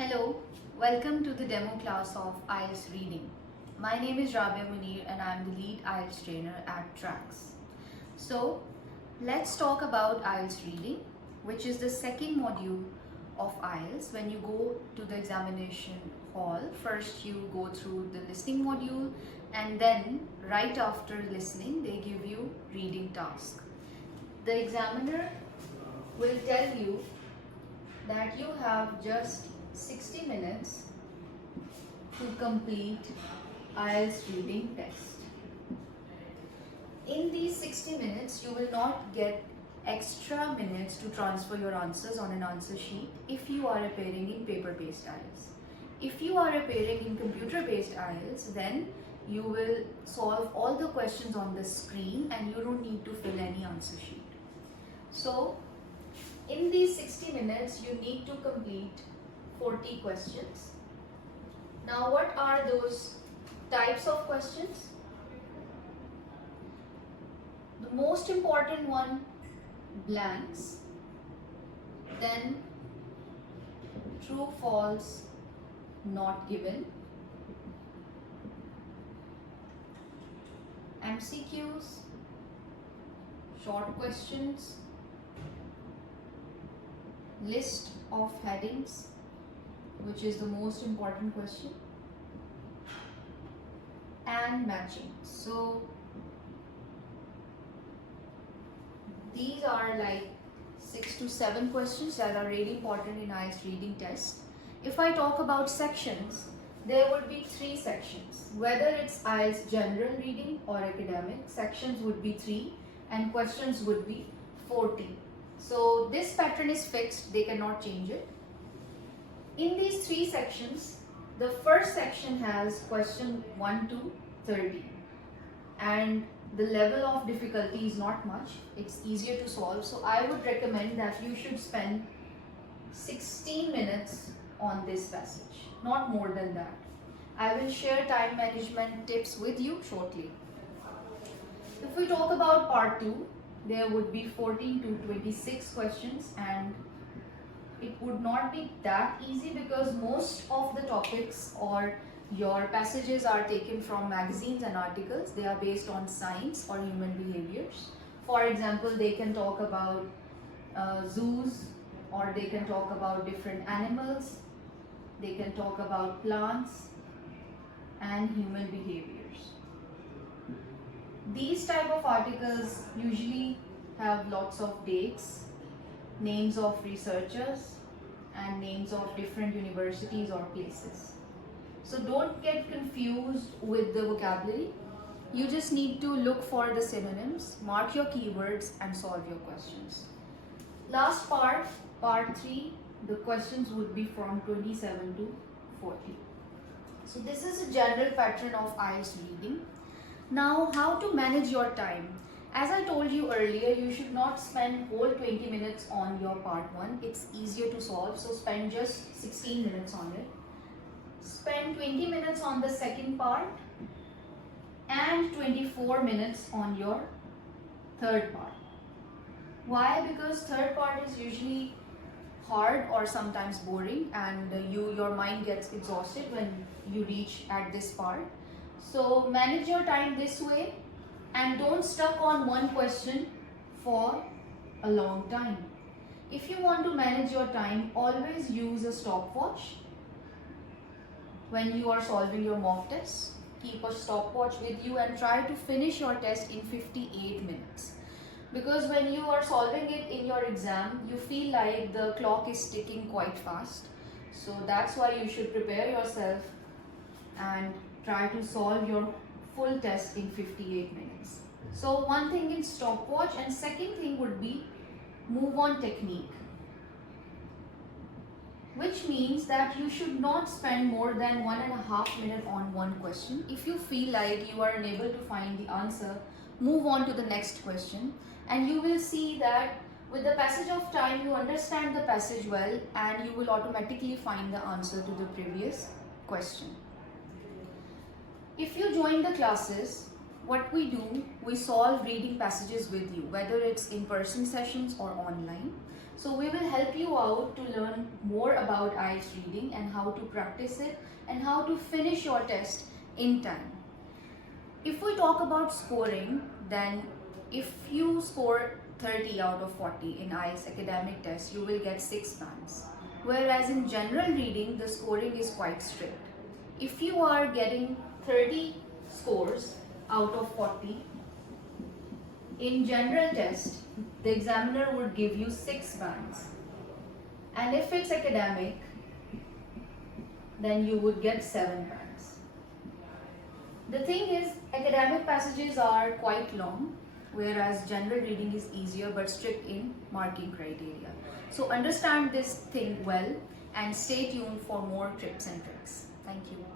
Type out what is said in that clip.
Hello, welcome to the demo class of IELTS reading. My name is Rabia Munir and I am the lead IELTS trainer at Trax. So, let's talk about IELTS reading, which is the second module of IELTS. When you go to the examination hall, first you go through the listening module and then right after listening, they give you reading task. The examiner will tell you that you have just 60 minutes to complete IELTS reading test. In these 60 minutes, you will not get extra minutes to transfer your answers on an answer sheet if you are appearing in paper-based IELTS. If you are appearing in computer-based IELTS, then you will solve all the questions on the screen and you don't need to fill any answer sheet. So, in these 60 minutes, you need to complete 40 questions. Now, what are those types of questions? The most important one, blanks, then true, false, not given, MCQs, short questions, list of headings, which is the most important question, and matching. So these are like 6 to 7 questions that are really important in IELTS reading test. If I talk about sections, there would be 3 sections. Whether it's IELTS general reading or academic, sections would be 3 and questions would be 40. So this pattern is fixed, they cannot change it. In these 3 sections, the first section has question 1 to 30 and the level of difficulty is not much, it's easier to solve. So I would recommend that you should spend 16 minutes on this passage, not more than that. I will share time management tips with you shortly. If we talk about part 2, there would be 14 to 26 questions and it would not be that easy because most of the topics or your passages are taken from magazines and articles. They are based on science or human behaviors. For example, they can talk about zoos, or they can talk about different animals, they can talk about plants and human behaviors. These type of articles usually have lots of dates, names of researchers and names of different universities or places. So don't get confused with the vocabulary. You just need to look for the synonyms, mark your keywords and solve your questions. Last part, part 3, the questions would be from 27 to 40. So this is a general pattern of IELTS reading. Now, how to manage your time? As I told you earlier, you should not spend whole 20 minutes on your part 1. It's easier to solve, so spend just 16 minutes on it. Spend 20 minutes on the second part and 24 minutes on your third part. Why? Because third part is usually hard or sometimes boring and your mind gets exhausted when you reach at this part. So manage your time this way and don't stuck on one question for a long time. If you want to manage your time, always use a stopwatch. When you are solving your mock test, keep a stopwatch with you and try to finish your test in 58 minutes. Because when you are solving it in your exam, you feel like the clock is ticking quite fast. So that's why you should prepare yourself and try to solve your full test in 58 minutes. So one thing is stopwatch, and second thing would be move on technique, which means that you should not spend more than 1.5 minutes on one question. If you feel like you are unable to find the answer, move on to the next question and you will see that with the passage of time you understand the passage well and you will automatically find the answer to the previous question. If you join the classes, what we do, we solve reading passages with you, whether it's in-person sessions or online. So we will help you out to learn more about IELTS reading and how to practice it and how to finish your test in time. If we talk about scoring, then if you score 30 out of 40 in IELTS academic test, you will get 6 bands. Whereas in general reading, the scoring is quite strict. If you are getting 30 scores out of 40, in general test, the examiner would give you 6 bands. And if it's academic, then you would get 7 bands. The thing is, academic passages are quite long, whereas general reading is easier but strict in marking criteria. So understand this thing well and stay tuned for more tips and tricks. Thank you.